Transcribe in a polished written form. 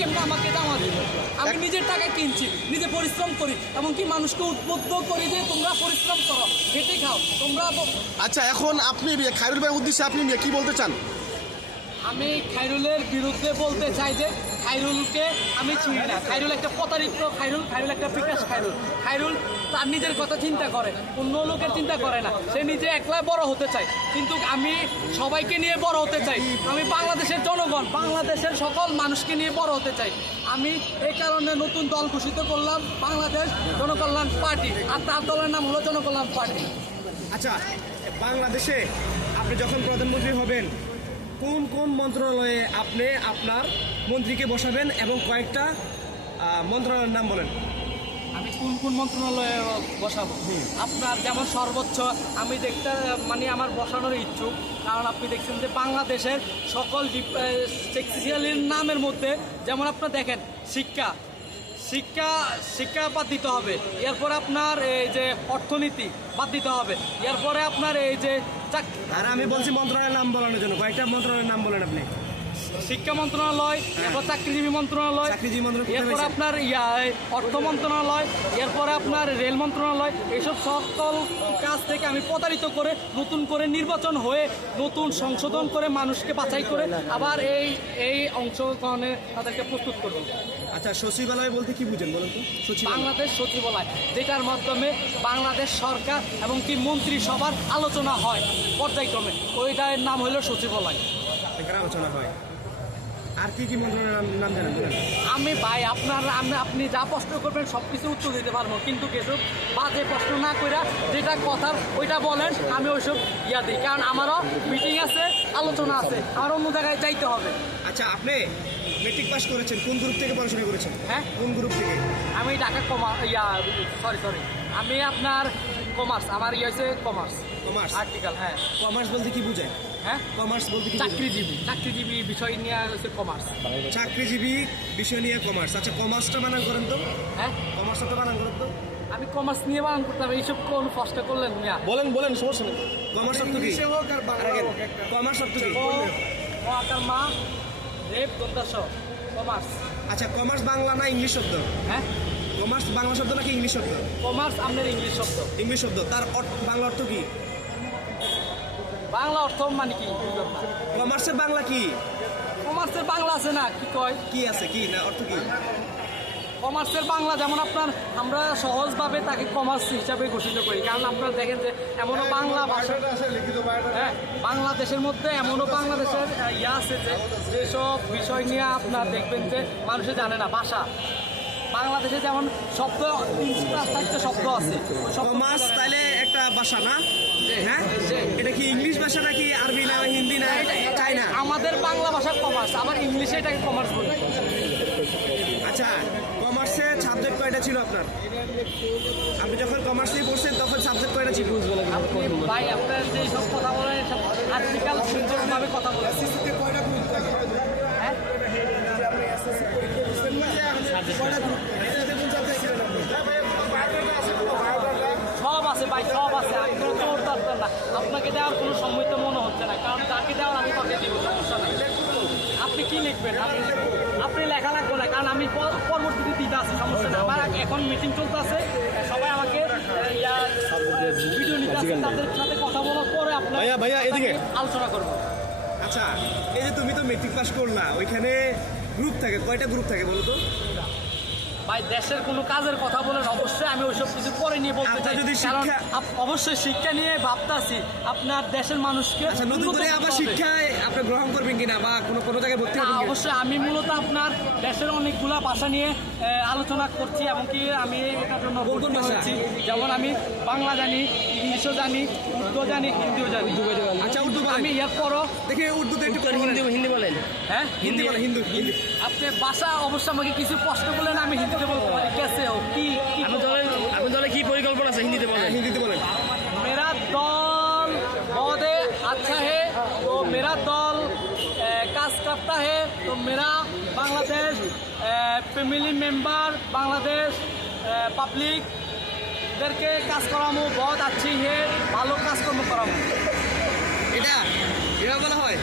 কেমন আমাকে দামা দেবে? আমি নিজের টাকায় কিনছি, নিজে পরিশ্রম করি, এমনকি মানুষকে উদ্বুদ্ধ করি যে তোমরা পরিশ্রম করো, খেটে খাও তোমরা। আচ্ছা, এখন আপনি খায়রুল ভাইয়ের উদ্দেশ্যে আপনি কি বলতে চান? আমি খায়রুলের বিরুদ্ধে বলতে চাই যে খায়রুলকে আমি চিনি না। খায়রুল একটা প্রতারিত খায়রুল, খায়রুল একটা বিকাশ খায়রুল। খায়রুল তার নিজের কথা চিন্তা করে, অন্য লোকের চিন্তা করে না। সে নিজে একলা বড় হতে চায়, কিন্তু আমি সবাইকে নিয়ে বড় হতে চাই। আমি বাংলাদেশের জনগণ, বাংলাদেশের সকল মানুষকে নিয়ে বড় হতে চাই। আমি এই কারণে নতুন দল ঘোষিত করলাম, বাংলাদেশ জনকল্যাণ পার্টি, আর তার দলের নাম হলো জনকল্যাণ পার্টি। আচ্ছা, বাংলাদেশে আপনি যখন প্রধানমন্ত্রী হবেন, কোন কোন মন্ত্রণালয়ে আপনি আপনার মন্ত্রীকে বসাবেন এবং কয়েকটা মন্ত্রণালয়ের নাম বলেন। আমি কোন কোন মন্ত্রণালয়ে বসাবো? আপনার যেমন সর্বোচ্চ আমি দেখতে মানে আমার বসানোর ইচ্ছুক, কারণ আপনি দেখছেন যে বাংলাদেশের সকল সেক্রেটারিয়ালের নামের মধ্যে যেমন আপনার দেখেন শিক্ষা শিক্ষা শিক্ষা বাদ দিতে হবে, এরপরে আপনার এই যে অর্থনীতি বাদ দিতে হবে, এরপরে আপনার এই যে আর আমি বলছি মন্ত্রণালয়ের নাম বলানোর জন্য, কয়েকটা মন্ত্রণালয়ের নাম বলেন আপনি। শিক্ষা মন্ত্রণালয়, এরপর চাকরিজীবী মন্ত্রণালয়, এরপর আপনার অর্থ মন্ত্রণালয়, এরপরে আপনার রেল মন্ত্রণালয়। এইসব সকল কাজ থেকে আমি প্রতারিত করে নতুন করে নির্বাচন হয়ে নতুন সংশোধন করে মানুষকে বাছাই করে আবার এই অংশগ্রহণে তাদেরকে প্রস্তুত করব। আচ্ছা, সচিবালয় বলতে কি বুঝেন বলুন তো? বাংলাদেশ সচিবালয়, যেটার মাধ্যমে বাংলাদেশ সরকার এবং কি মন্ত্রিসভার আলোচনা হয় পর্যায়ক্রমে, ওইটার নাম হলো সচিবালয়। এখানে আলোচনা হয়। আর কি কি মন্ত্রণালয়ের নাম জানেন বলেন? আমি ভাই আপনি যা প্রশ্ন করবেন সব কিছু উত্তর দিতে পারবো, কিন্তু কিছু বাজে প্রশ্ন না কইরা যেটা কথার ওইটা বলেন, আমি ওইসব দিই, কারণ আমারও মিটিং আছে, আলোচনা আছে, আমার অন্য জায়গায় যাইতে হবে। আচ্ছা, আপনি মেট্রিক পাস করেছেন, কোন গ্রুপ থেকে পড়াশোনা করেছেন? হ্যাঁ, কোন গ্রুপ থেকে? আমি ঢাকা সরি আমি আপনার কমার্স, আমার হয়েছে কমার্স আর্টিকেল। হ্যাঁ, কমার্স বলতে কি বোঝায়? হ্যাঁ, কমার্স বলতে কি? চাকরিজীবী বিষয় নিয়ে হচ্ছে কমার্স। চাকরিজীবী বিষয় নিয়ে কমার্স। আচ্ছা, কমার্সটা বানান করেন তো। হ্যাঁ, কমার্সটা বানান করেন তো। আমি কমার্স নিয়ে বানান করতাম, এইসব কোন কষ্ট করলেন মিয়া? বলেন, সমস্যা নেই। কমার্স অর্থ কি? কমার্স অর্থ কি? ওয়াকার মা রেপ দন্তাস কমার্স। আচ্ছা, কমার্স বাংলা না ইংলিশ শব্দ? হ্যাঁ, কমার্স বাংলা শব্দ নাকি ইংলিশ শব্দ? কমার্স আপনার ইংলিশ শব্দ। ইংলিশ শব্দ, তার বাংলা অর্থ কি? বাংলা অর্থ মানে কি? কমার্সের বাংলা কি? কমার্সের বাংলা আছে না, কি কয়? কি আছে, কি না অর্থ কি? কমার্সের বাংলা যেমন আপনার আমরা সহজভাবে তাকে কমার্স হিসাবে ঘোষিত করি, কারণ আপনারা দেখেন যে এমনও বাংলা ভাষা, হ্যাঁ, বাংলাদেশের মধ্যে এমনও বাংলাদেশের আছে যে যেসব বিষয় নিয়ে আপনার দেখবেন যে মানুষে জানে না। ভাষা বাংলাদেশে যেমন শব্দ 3-4টা শব্দ আছে। কমার্স তাহলে একটা ভাষা না? হ্যাঁ, এটা কি ইংলিশ ভাষা নাকি আরবি না হিন্দি না চাইনা? আমাদের বাংলা ভাষা কমার্স, আবার ইংলিশে এটাকে কমার্স বলি। আচ্ছা, কমার্সের সাবজেক্ট কয়টা ছিল আপনার? আপনি যখন কমার্স নিয়ে পড়ছেন তখন সাবজেক্ট কয়টা ছিল? আপনি ভাই আপনার যে সব কথা বলেন সব আর্টিকেল সুন্দরভাবে কথা বলেন। হ্যাঁ, সব আছে ভাই, সব আছে। আপনার তো ওর দরকার না, আপনাকে দেওয়ার কোনো সম্মিলিত মনে হচ্ছে না, কারণ যাকে দেওয়ার আমি তাকে দিব, সমস্যা নাই। আপনি কি লিখবেন? আপনি লেখা লাগবে না, কারণ আমি পরবর্তীতে দিতে আছি, সমস্যা না। আমার এখন মিটিং চলতে আছে, সবাই আমাকে ভিডিও নিতে আছে, তাদের সাথে কথা বলার পরে আপনার ভাইয়া এদিকে আলোচনা করবো। আচ্ছা, এই যে তুমি তো মেট্রিক পাস করলা, ওইখানে গ্রুপ থাকে, কয়টা গ্রুপ থাকে বলো তো? ভাই দেশের কোনো কাজের কথা বলেন, অবশ্যই আমি ওইসব কিছু পরে নিয়ে বলতে চাই, কারণ অবশ্যই শিক্ষা নিয়ে ভাবতেছি আপনার দেশের মানুষকে। আচ্ছা, নতুন করে আবার শিক্ষায় আপনি গ্রহণ করবেন কিনা বা কোনো জায়গায় ভর্তি হবেন? অবশ্যই আমি মূলত আপনার দেশের অনেকগুলা ভাষা নিয়ে আলোচনা করছি, এমনকি আমি এটার জন্য ভর্তি হয়েছি। যেমন আমি বাংলা জানি, ইংলিশও জানি, উর্দু জানি, হিন্দিও জানি। আচ্ছা, উর্দু আমি এরপরও দেখি উর্দুতে একটু হিন্দি বলেন। হ্যাঁ, হিন্দি বলেন। হিন্দি আপনি ভাষা অবশ্যই আমাকে কিছু প্রশ্ন করলে আমি হিন্দিতে বলতে পারি। কেসে ও কি আপনার দলে কি পরিকল্পনা আছে? হিন্দিতে বলেন। হিন্দিতে বলেন। मेरा दल बहुत अच्छा है, तो मेरा दल काज करता है, तो मेरा Bangladesh family member Bangladesh public देरके काज करामो बहुत अच्छी है, ভালো কাজকর্ম করামো। এটা বলা হয়।